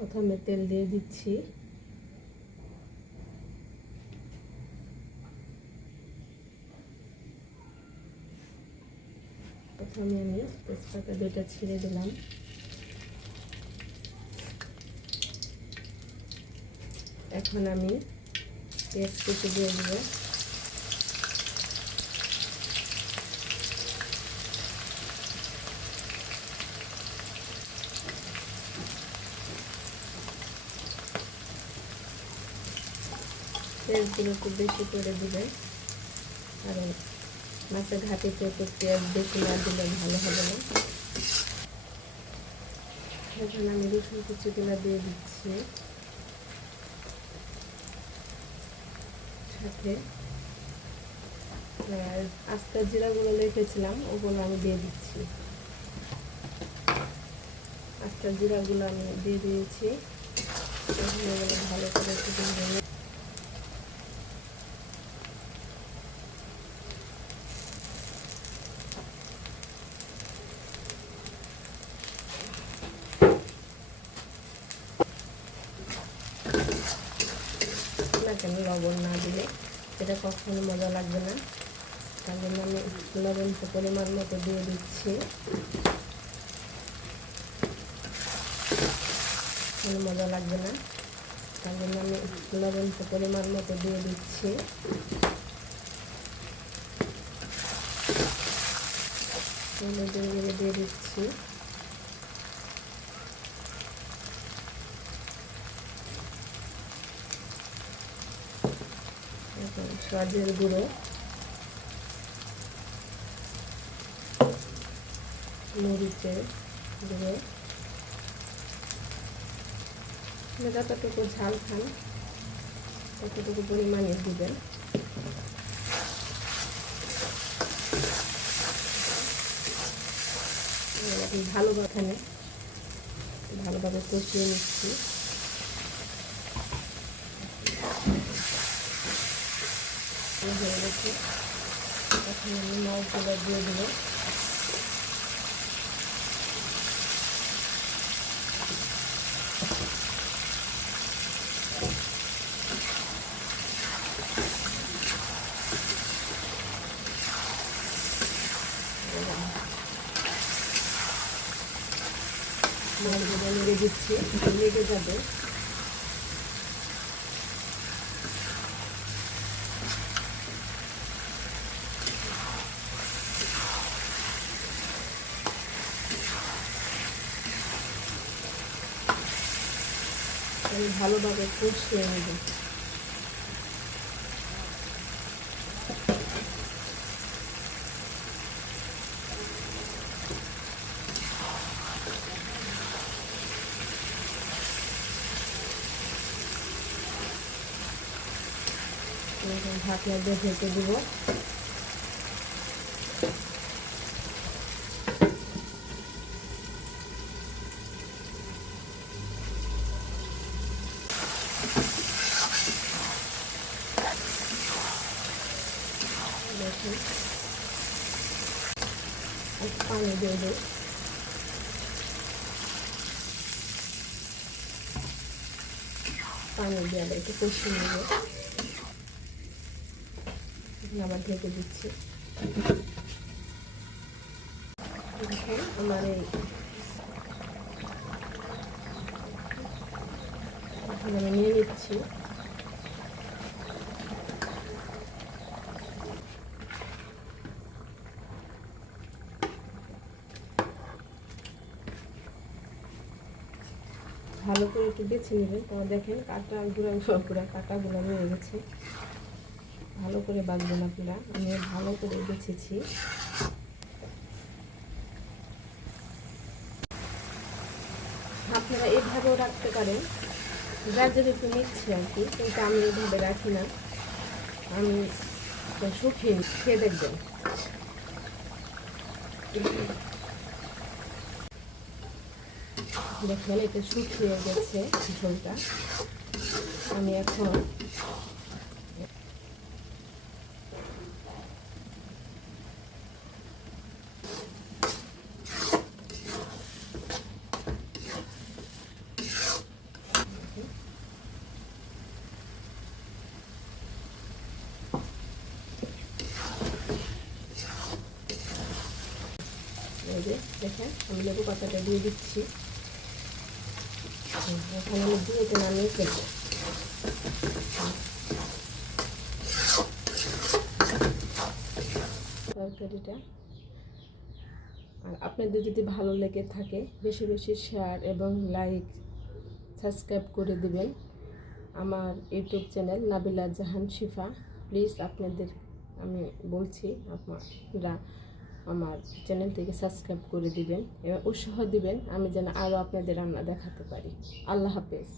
প্রথমে তেল দিয়ে দিচ্ছি। প্রথমে আমি তেজপাতা দুইটা ছিঁড়ে দিলাম। এখন আমি পেঁয়াজ কুচি দিয়ে দেব। পেঁয়াজগুলো একটু বেশি করে দিবেন, কারণ মাছের ঘাটিতে একটু পেঁয়াজ বেশি না দিলে ভালো হবে না। এখন আমি রসুন কুচিগুলো দিয়ে দিচ্ছি, সাথে আস্ত জিরাগুলো রেখেছিলাম ওগুলো আমি দিয়ে দিচ্ছি। আস্ত জিরাগুলো আমি দিয়ে দিয়েছি। ভালো করে একটু কেন লবণ না দিলে এটা কখনো মজা লাগবে না। তার জন্য আমি লবণটা পরিমাণ মতো দিয়ে দিচ্ছি, কোনো মজা লাগবে না। তার জন্য আমি লবণটা পরিমাণ মতো দিয়ে দিচ্ছি। দিয়ে দিচ্ছি। স্বাদের গুঁড়ো, মরিচের গুঁড়ো, যতটুকু ঝাল খান ততটুকু পরিমাণে দিবেন। ভালোভাবে কষিয়ে নিচ্ছি। হয়ে গেছে, এখন আমি মাছগুলো দিয়ে দেবো। মাছগুলো নেড়ে দিচ্ছি, লেগে যাবে। আমি ভালোভাবে কষিয়ে নেব। ঢাকনা দিয়ে ঢেকে দেবো। দেখুন, একটু পানি দিয়ে দেব। পানি দিয়ে একটু কষিয়ে নেব। আবার ঢেকে দিচ্ছি। দেখুন আমার এই আমি নিয়ে নিচ্ছি। ভালো করে একটু বেছে নেবেন। তাও দেখেন কাটা পুরা কাটাগুলো রয়ে গেছে। ভালো করে বাঁচবেন আপনারা। আমি ভালো করে বেছেছি। আপনারা এইভাবেও রাখতে পারেন, যার যেহেতু নিচ্ছে আর কি, কিন্তু আমি এইভাবে রাখি না। আমি শুকিয়ে খেয়ে দেখবেন। দেখবেন এটা শুকিয়ে গেছে ঝোলটা। আমি এখন যে দেখেন আমি লেবু পাতাটা দিয়ে দিচ্ছি। এখন আমি দিয়ে নামিয়ে ফেলবো। তরকারিটা আর আপনাদের যদি ভালো লেগে থাকে বেশি বেশি শেয়ার এবং লাইক সাবস্ক্রাইব করে দিবেন আমার YouTube channel Nabila Jahan Shifa. Please আপনাদের আমি বলছি আপনারা আমার চ্যানেলটিকে সাবস্ক্রাইব করে দিবেন এবং উৎসাহ দিবেন আমি যেন আরও আপনাদের রান্না দেখাতে পারি। আল্লাহ হাফেজ।